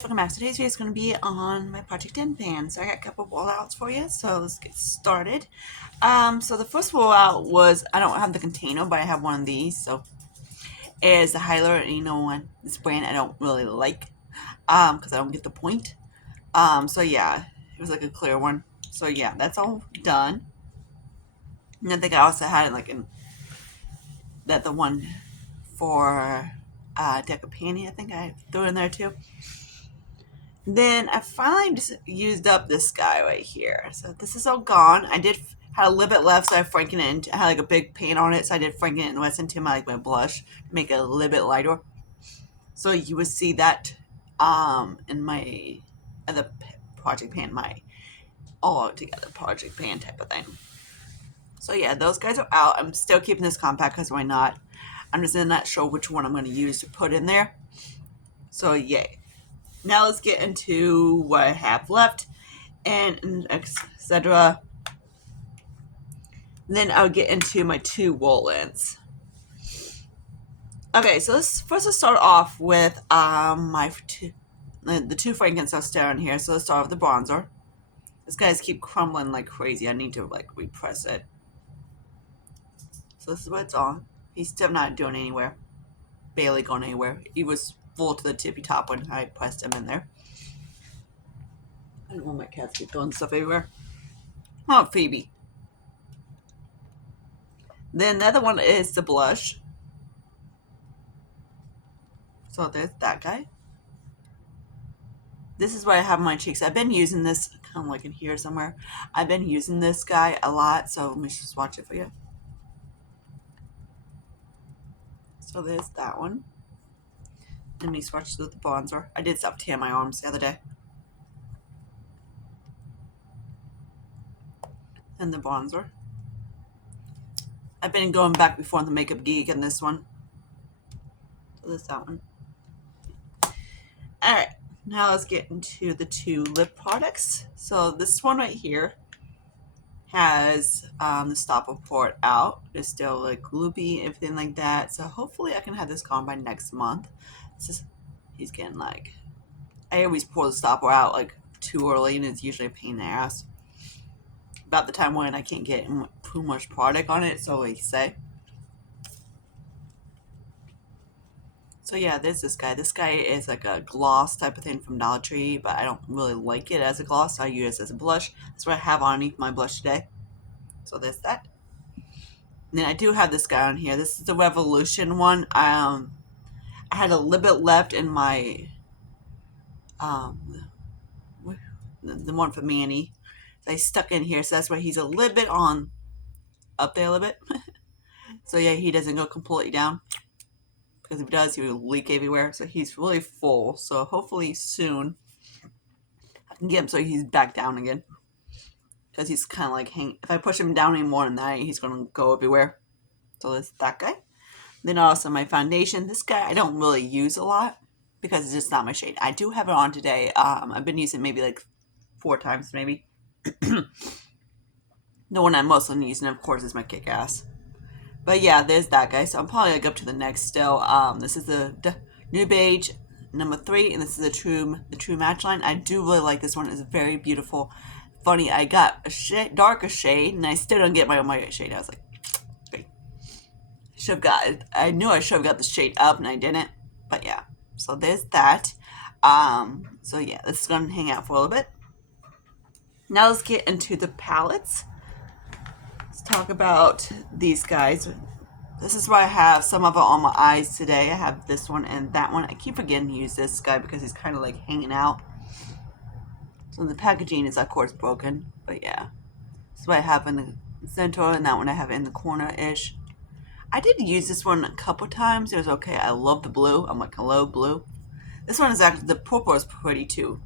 Welcome back. Today's video is going to be on my Project 10 pan. So I got a couple rollouts for you. So let's get started. So the first rollout was, I don't have the container, but I have one of these. So is the highlighter, and you know what? This brand I don't really like, because I don't get the point. So yeah, it was like a clear one. So yeah, that's all done. And I think I also had like the one for Decapani, I think I threw in there too. Then I finally just used up this guy right here. So this is all gone. I did had a little bit left, so I frankened it. And I had like a big paint on it, so I did franken it and went into my blush to make it a little bit lighter. So you would see that in my other project pan, my all together project pan type of thing. So yeah, those guys are out. I'm still keeping this compact because why not? I'm just not sure which one I'm going to use to put in there. So yay. Now let's get into what I have left and etc. Then I'll get into my two roll-ins. Okay, so let's start off with the two frankincense down here. So let's start with the bronzer. This guy's keep crumbling like crazy. I need to like repress it. So this is what it's on. He's still not doing anywhere. Barely going anywhere. He was full to the tippy top when I pressed him in there. I don't want my cats keep throwing stuff everywhere. Oh, Phoebe. Then the other one is the blush. So there's that guy. This is where I have my cheeks. I've been using this, kind of like in here somewhere. I've been using this guy a lot, so let me just watch it for you. So there's that one. Let me swatch with the bronzer. I did stop tan my arms the other day. And the bronzer. I've been going back before on the Makeup Geek and this one. So there's that one. Alright, now let's get into the two lip products. So this one right here has the stopper port out. It's still like loopy, everything like that. So hopefully I can have this gone by next month. He's getting like, I always pour the stopper out like too early, and it's usually a pain in the ass. About the time when I can't get too much product on it, so I say. So yeah, there's this guy. This guy is like a gloss type of thing from Dollar Tree, but I don't really like it as a gloss. So I use it as a blush. That's what I have underneath my blush today. So there's that. And then I do have this guy on here. This is the Revolution one. I had a little bit left in my the one for Manny. So I stuck in here. So that's why he's a little bit on up there a little bit. So yeah, he doesn't go completely down. Because if he does, he will leak everywhere. So he's really full. So hopefully soon I can get him so he's back down again. Because he's kind of like if I push him down any more than that, he's going to go everywhere. So there's that guy. Then also my foundation. This guy I don't really use a lot because it's just not my shade. I do have it on today. I've been using it maybe like 4 times maybe. The one I'm mostly using, of course, is my Kick-Ass. But yeah, there's that guy. So I'm probably going to go up to the next still. This is the New Beige number 3, and this is the True Match line. I do really like this one. It's very beautiful. Funny, I got a darker shade, and I still don't get my shade. I was like, great. I knew I should have got the shade up, and I didn't. But yeah, so there's that. So yeah, this is going to hang out for a little bit. Now let's get into the palettes. Let's talk about these guys. This is why I have some of it on my eyes today. I have this one and that one. I keep forgetting to use this guy because he's kind of like hanging out. So the packaging is of course broken, but yeah. This is what I have in the center, and that one I have in the corner-ish. I did use this one a couple times. It was okay. I love the blue. I'm like, hello, blue. This one is actually, the purple is pretty too.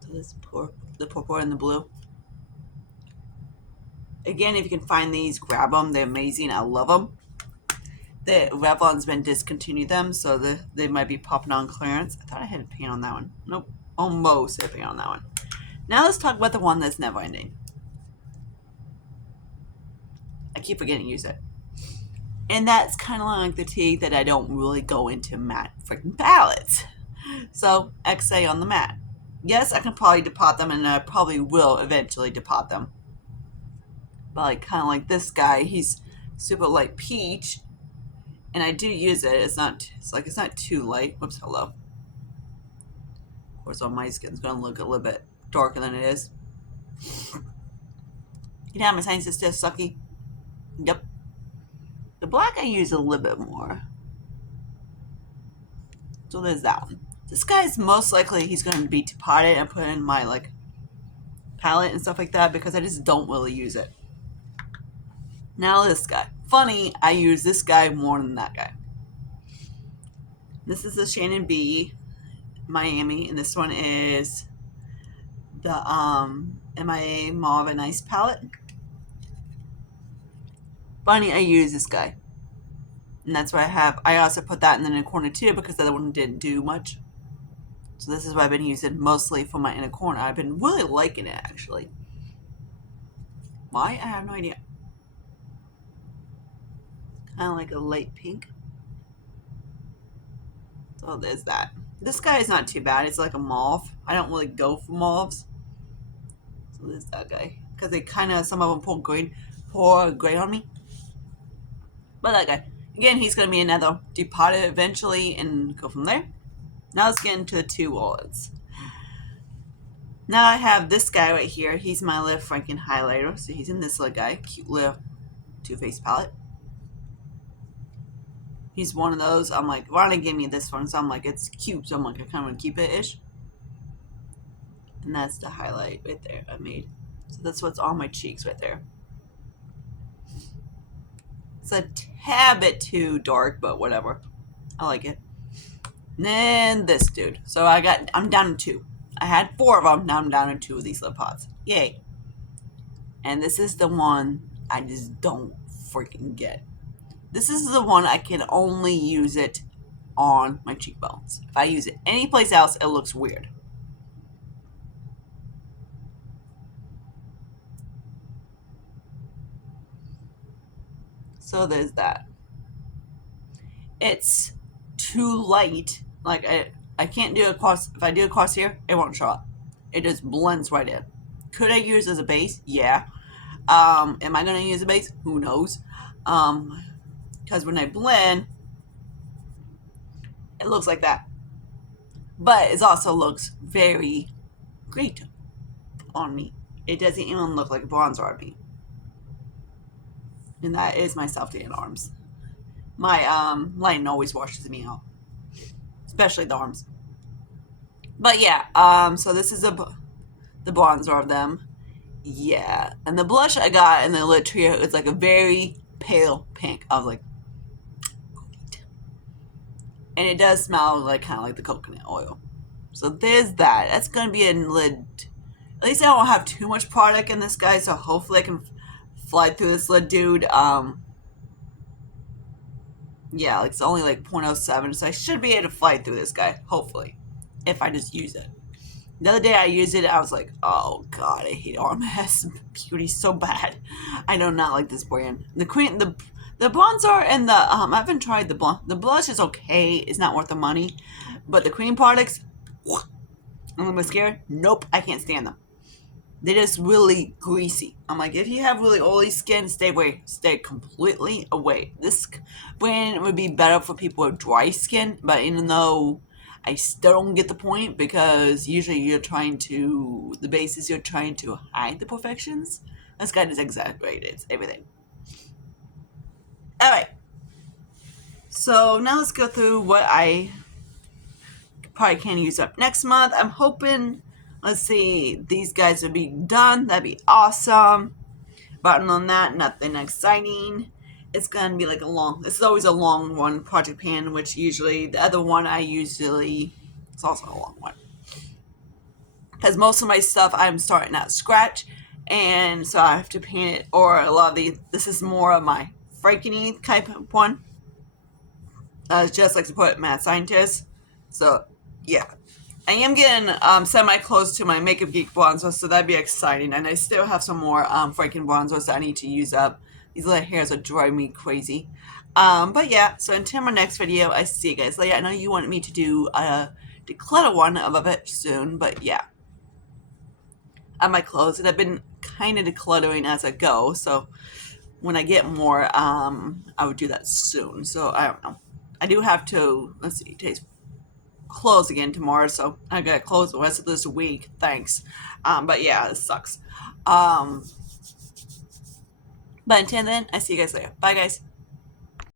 So this the purple and the blue. Again, if you can find these, grab them. They're amazing. I love them. The Revlon's been discontinued them, so they might be popping on clearance. I thought I had a paint on that one. Nope. Almost had a paint on that one. Now let's talk about the one that's never ending. I keep forgetting to use it. And that's kind of like the tea that I don't really go into matte freaking palettes. So XA on the matte. Yes, I can probably depot them, and I probably will eventually depot them. But like kind of like this guy, he's super light peach, and I do use it. It's not too light. Whoops, hello. Of course, on my skin's gonna look a little bit darker than it is. You know, my science is still sucky. Yep. The black I use a little bit more. So there's that one. This guy's most likely he's going to be depotted and put in my like palette and stuff like that because I just don't really use it. Now this guy. Funny, I use this guy more than that guy. This is the Shannon B Miami, and this one is the MIA Mauve and Ice palette. Funny, I use this guy. And that's what I have. I also put that in the inner corner too because the other one didn't do much. So this is what I've been using mostly for my inner corner. I've been really liking it actually. Why? I have no idea. Kind of like a light pink. So there's that. This guy is not too bad. It's like a mauve. I don't really go for mauves. So there's that guy. Because they kind of, some of them pour gray on me. But that guy. Again, he's going to be another depotted eventually and go from there. Now let's get into the two wallets. Now I have this guy right here. He's my little Franken highlighter. So he's in this little guy. Cute little Too Faced palette. He's one of those. I'm like, why don't they give me this one? So I'm like, it's cute. So I'm like, I kind of want to keep it-ish. And that's the highlight right there I made. So that's what's on my cheeks right there. It's a tad bit too dark, but whatever. I like it. And then this dude. So I'm down to 2. I had 4 of them. Now I'm down to 2 of these little pots. Yay. And this is the one I just don't freaking get. This is the one I can only use it on my cheekbones. If I use it anyplace else, it looks weird. So there's that. It's too light. Like I can't do it across. If I do it across here, it won't show up. It just blends right in. Could I use it as a base? Yeah. Am I gonna use a base? Who knows? Because when I blend, it looks like that. But it also looks very great on me. It doesn't even look like a bronzer on me. And that is my self-tan arms. My lighting always washes me out, especially the arms. But yeah, so this is the bronzer of them. Yeah, and the blush I got in the Lit Trio is like a very pale pink. I was like, great. And it does smell like kind of like the coconut oil. So there's that. That's gonna be a lid. At least I don't have too much product in this guy, so hopefully I can fly through this lid dude. Yeah, like it's only like 0.07, so I should be able to fly through this guy, hopefully, if I just use it. The other day I used it, I was like, oh god, I hate RMS Beauty so bad. I do not like this brand. The bronzer and the I haven't tried the blush. The blush is okay, it's not worth the money, but the cream products, and the mascara, nope, I can't stand them. They're just really greasy. I'm like, if you have really oily skin, stay completely away. This brand would be better for people with dry skin, but even though I still don't get the point, because usually the base is you're trying to hide the perfections. This guy just exaggerated everything. Alright. So now let's go through what I probably can use up next month. I'm hoping, let's see, these guys will be done. That'd be awesome. But other than that, nothing exciting. It's going to be like this is always a long one, project pan, which usually, the other one it's also a long one. Because most of my stuff I'm starting at scratch, and so I have to paint it, or a lot of this is more of my Franken type of one. Just like to put Mad Scientist. So, yeah. I am getting semi-close to my Makeup Geek bronzer, so that'd be exciting. And I still have some more Franken bronzers that I need to use up. These little hairs are driving me crazy. But yeah, so until my next video, I see you guys later. I know you wanted me to do a declutter one of a bit soon, but yeah, I might close it. I've been kind of decluttering as I go, so when I get more, I would do that soon. So I don't know. I do have to, let's see, today's close again tomorrow, so I gotta close the rest of this week. Thanks. But yeah, this sucks. But until then, I see you guys later. Bye, guys.